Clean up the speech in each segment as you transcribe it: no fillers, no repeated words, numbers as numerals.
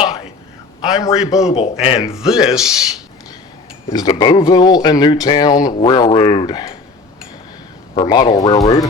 Hi, I'm Ray Boble, and this is the Beauville and Newtown Railroad, or Model Railroad.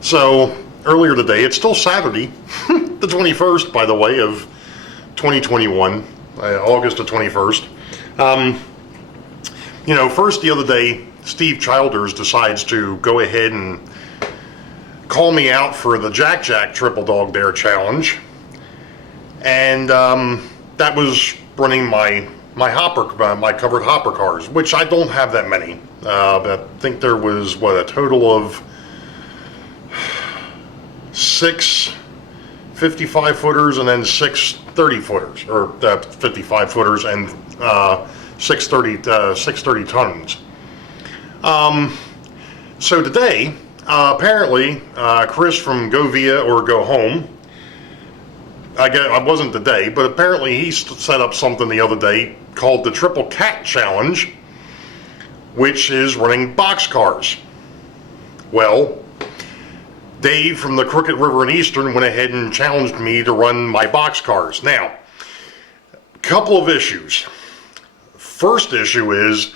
So, earlier today, it's still Saturday, the 21st, by the way, of 2021, August the 21st. First the other day, Steve Childers decides to go ahead and call me out for the Jack Triple Dog Dare Challenge. And that was running my covered hopper cars, which I don't have that many. I think there was, a total of 6 55-footers and then 6 30-footers, or 55-footers and 6 30 tons. So today, apparently, Chris from Go Via or Go Home, I wasn't today, but apparently he set up something the other day called the Triple Cat Challenge, which is running box cars. Well, Dave from the Crooked River and Eastern went ahead and challenged me to run my box cars. Now, a couple of issues. First issue is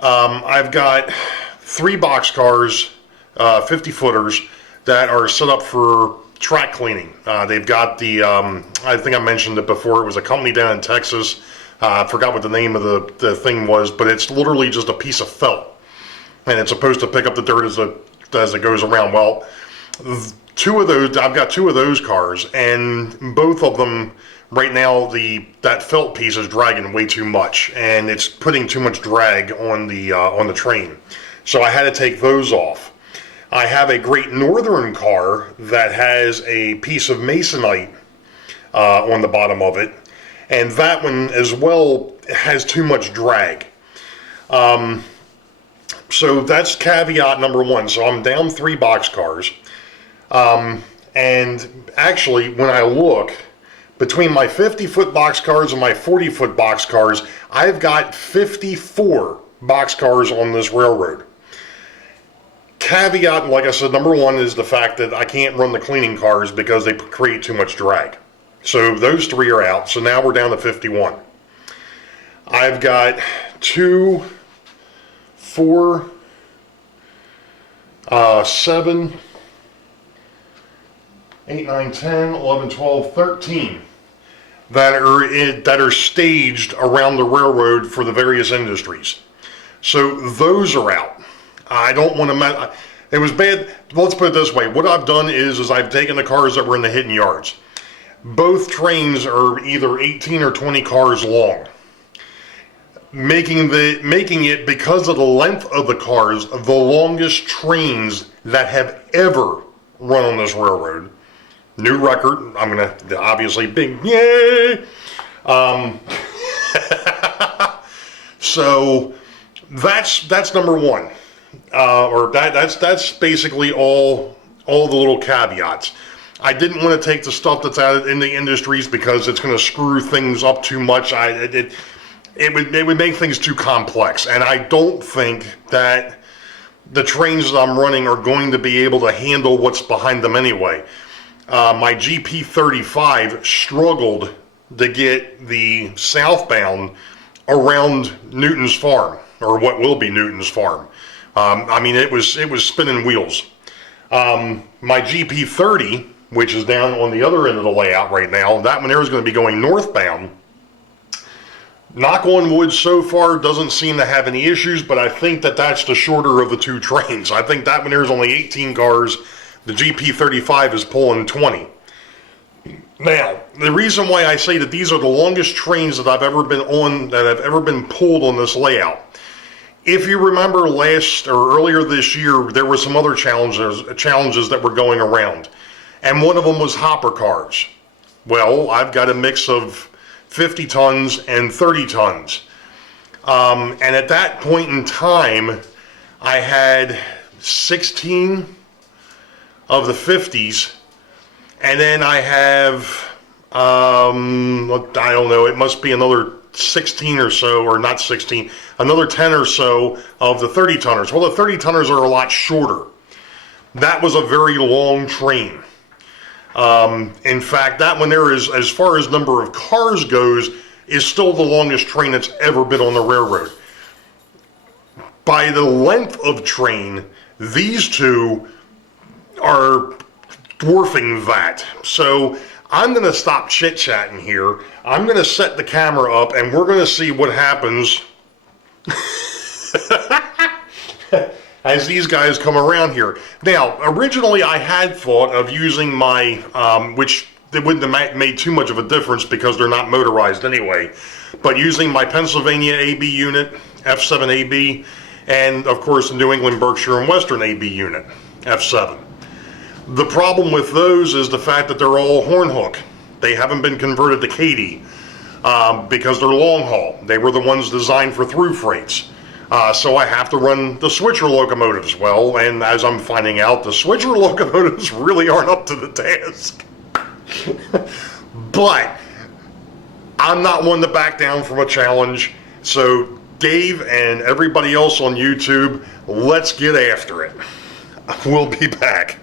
I've got 3 box cars, 50-footers, that are set up for track cleaning. They've got the, I think I mentioned it before, it was a company down in Texas. I forgot what the name of the thing was, but it's literally just a piece of felt. And it's supposed to pick up the dirt as it goes around. Well, I've got 2 of those cars, and both of them right now, that felt piece is dragging way too much, and it's putting too much drag on the train. So I had to take those off. I have a Great Northern car that has a piece of masonite on the bottom of it, and that one as well has too much drag. So that's caveat number 1. So I'm down 3 box cars. And actually, when I look, between my 50-foot box cars and my 40-foot box cars, I've got 54 box cars on this railroad. Caveat, like I said, number 1 is the fact that I can't run the cleaning cars because they create too much drag. So those 3 are out, so now we're down to 51. I've got 2, 4, 7, 8, 9, 10, 11, 12, 13 that are staged around the railroad for the various industries. So those are out. I don't want to it was bad. Let's put it this way. What I've done is I've taken the cars that were in the hidden yards. Both trains are either 18 or 20 cars long. Making it, because of the length of the cars, the longest trains that have ever run on this railroad. New record. I'm gonna obviously big yay. So that's number 1, or that's basically all the little caveats. I didn't want to take the stuff that's out in the industries because it's going to screw things up too much. It would make things too complex, and I don't think that the trains that I'm running are going to be able to handle what's behind them anyway. My GP35 struggled to get the southbound around Newton's Farm, or what will be Newton's Farm. It was spinning wheels. My GP30, which is down on the other end of the layout right now, that one there is going to be going northbound. Knock on wood, so far doesn't seem to have any issues, but I think that's the shorter of the 2 trains. I think that one there is only 18 cars. The GP35 is pulling 20. Now, the reason why I say that these are the longest trains that I've ever been on, that have ever been pulled on this layout. If you remember last or earlier this year, there were some other challenges that were going around. And one of them was hopper cars. Well, I've got a mix of 50 tons and 30 tons. And at that point in time, I had 16 of the 50s. And then I have, I don't know, it must be another 16 or so, or not 16, another 10 or so of the 30 tonners. Well, the 30 tonners are a lot shorter. That was a very long train. In fact, that one there is, as far as number of cars goes, is still the longest train that's ever been on the railroad. By the length of train, these two are dwarfing that. So I'm going to stop chit-chatting here. I'm going to set the camera up and we're going to see what happens as these guys come around here. Now, originally I had thought of using my, which they wouldn't have made too much of a difference because they're not motorized anyway, but using my Pennsylvania AB unit, F7 AB, and of course the New England, Berkshire, and Western AB unit, F7. The problem with those is the fact that they're all horn hook. They haven't been converted to Katy because they're long haul. They were the ones designed for through freights. So I have to run the switcher locomotives. Well, and as I'm finding out, the switcher locomotives really aren't up to the task. But I'm not one to back down from a challenge. So Dave and everybody else on YouTube, let's get after it. We'll be back.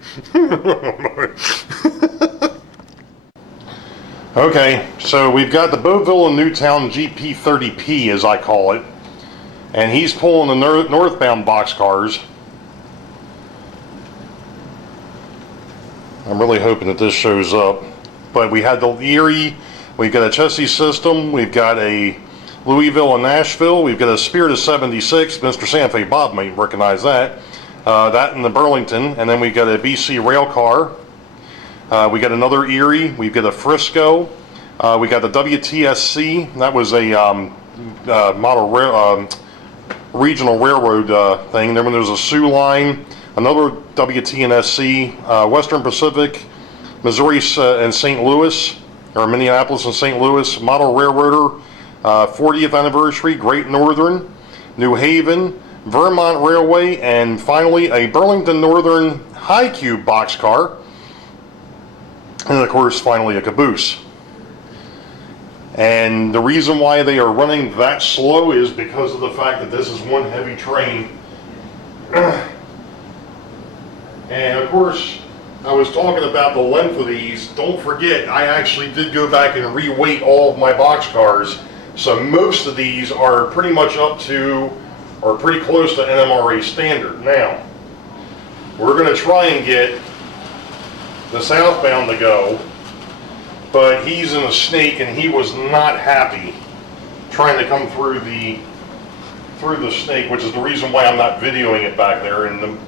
Okay, so we've got the Beauville and Newtown GP30P, as I call it, and he's pulling the northbound boxcars. I'm really hoping that this shows up. But we had the Erie, we've got a chassis system, we've got a Louisville and Nashville, we've got a Spirit of 76, Mr. Santa Fe Bob might recognize that. That in the Burlington, and then we got a BC rail car. We got another Erie. We've got a Frisco. We got the WTSC. That was a regional railroad thing. Then there was a Sioux Line, another WTNSC, Western Pacific, Missouri and St. Louis, or Minneapolis and St. Louis, Model Railroader, 40th anniversary, Great Northern, New Haven, Vermont Railway, and finally a Burlington Northern High Cube boxcar, and of course finally a caboose. And the reason why they are running that slow is because of the fact that this is one heavy train. And of course, I was talking about the length of these. Don't forget, I actually did go back and re-weight all of my boxcars, so most of these are pretty much up to or pretty close to NMRA standard. Now, we're going to try and get the southbound to go, but he's in a snake and he was not happy trying to come through the snake, which is the reason why I'm not videoing it back there. And the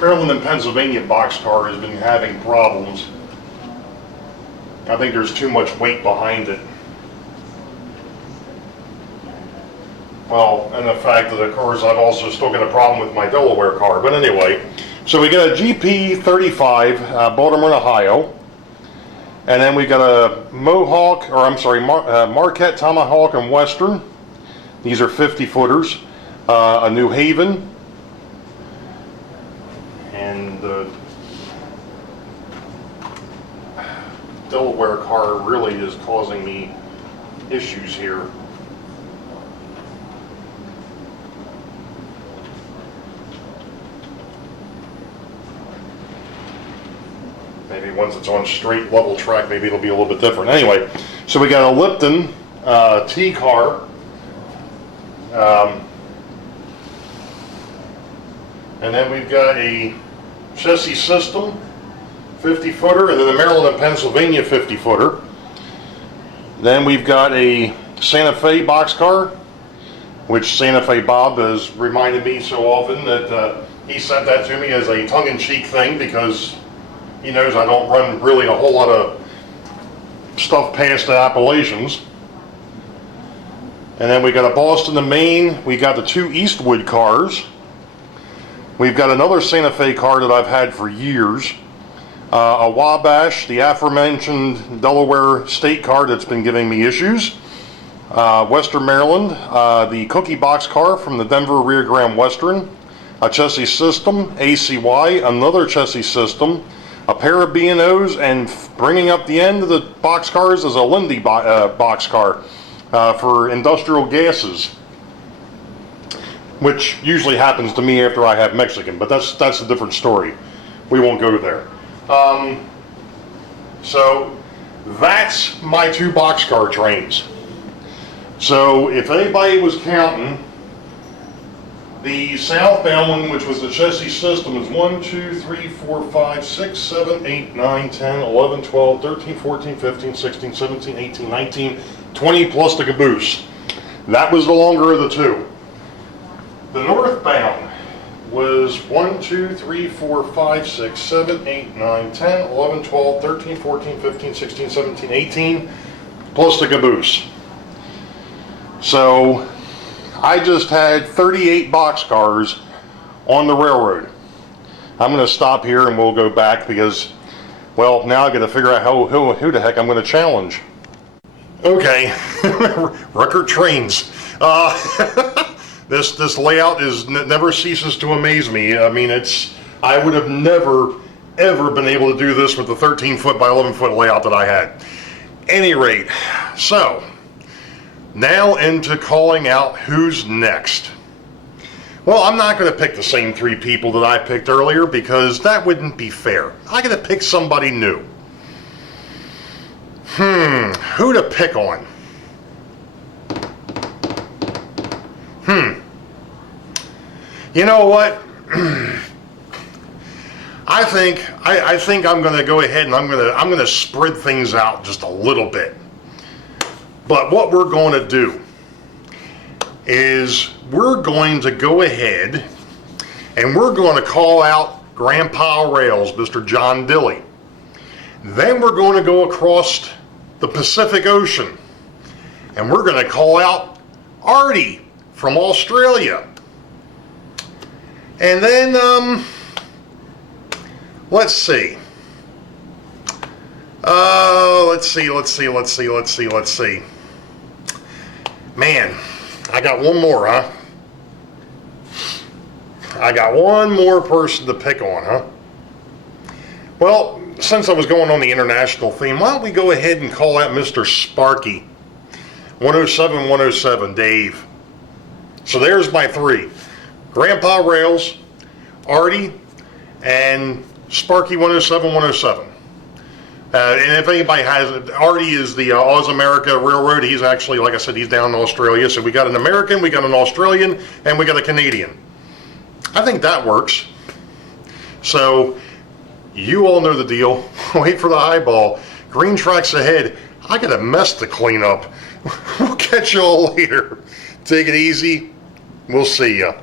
Maryland and Pennsylvania boxcar has been having problems. I think there's too much weight behind it. Well, and the fact that, of course, I've also still got a problem with my Delaware car. But anyway, so we got a GP35, Baltimore, Ohio. And then we got a Mohawk, or I'm sorry, Marquette, Tomahawk, and Western. These are 50 footers. A New Haven. And the Delaware car really is causing me issues here. Maybe once it's on straight level track, maybe it'll be a little bit different. Anyway, so we got a Lipton T car. And then we've got a chassis system 50 footer, and then the Maryland and Pennsylvania 50 footer. Then we've got a Santa Fe boxcar, which Santa Fe Bob has reminded me so often that he sent that to me as a tongue-in-cheek thing because he knows I don't run really a whole lot of stuff past the Appalachians. And then we got a Boston to Maine. We got the 2 Eastwood cars. We've got another Santa Fe car that I've had for years. A Wabash, the aforementioned Delaware state car that's been giving me issues. Western Maryland, the cookie box car from the Denver Rio Grande Western. A chassis system, ACY, another chassis system. A pair of B&Os, and bringing up the end of the box cars is a Lindy box car for industrial gases, which usually happens to me after I have Mexican, but that's a different story. We won't go there. So that's my 2 boxcar trains. So if anybody was counting, the southbound one, which was the chassis system, is 1, 2, 3, 4, 5, 6, 7, 8, 9, 10, 11, 12, 13, 14, 15, 16, 17, 18, 19, 20 plus the caboose. That was the longer of the 2. The northbound was 1, 2, 3, 4, 5, 6, 7, 8, 9, 10, 11, 12, 13, 14, 15, 16, 17, 18, plus the caboose. So I just had 38 boxcars on the railroad. I'm going to stop here and we'll go back because, well, now I've got to figure out who the heck I'm going to challenge. Okay, record trains. This layout never ceases to amaze me. I mean, I would have never ever been able to do this with the 13-foot by 11-foot layout that I had. Any rate, so now into calling out who's next. Well, I'm not going to pick the same 3 people that I picked earlier because that wouldn't be fair. I got to pick somebody new. Who to pick on? You know what? I think I'm going to go ahead and I'm going to spread things out just a little bit. But what we're going to do is we're going to go ahead and we're going to call out Grandpa Rails, Mr. John Dilly. Then we're going to go across the Pacific Ocean and we're going to call out Artie from Australia. And then, let's see. Let's see. Man, I got one more, huh? I got one more person to pick on, huh? Well, since I was going on the international theme, why don't we go ahead and call out Mr. Sparky. 107, Dave. So there's my 3. Grandpa Rails, Artie, and Sparky 107. And if anybody has it, Artie is the Oz America Railroad. He's actually, like I said, he's down in Australia. So we got an American, we got an Australian, and we got a Canadian. I think that works. So you all know the deal. Wait for the eyeball. Green tracks ahead. I got a mess to clean up. We'll catch you all later. Take it easy. We'll see ya.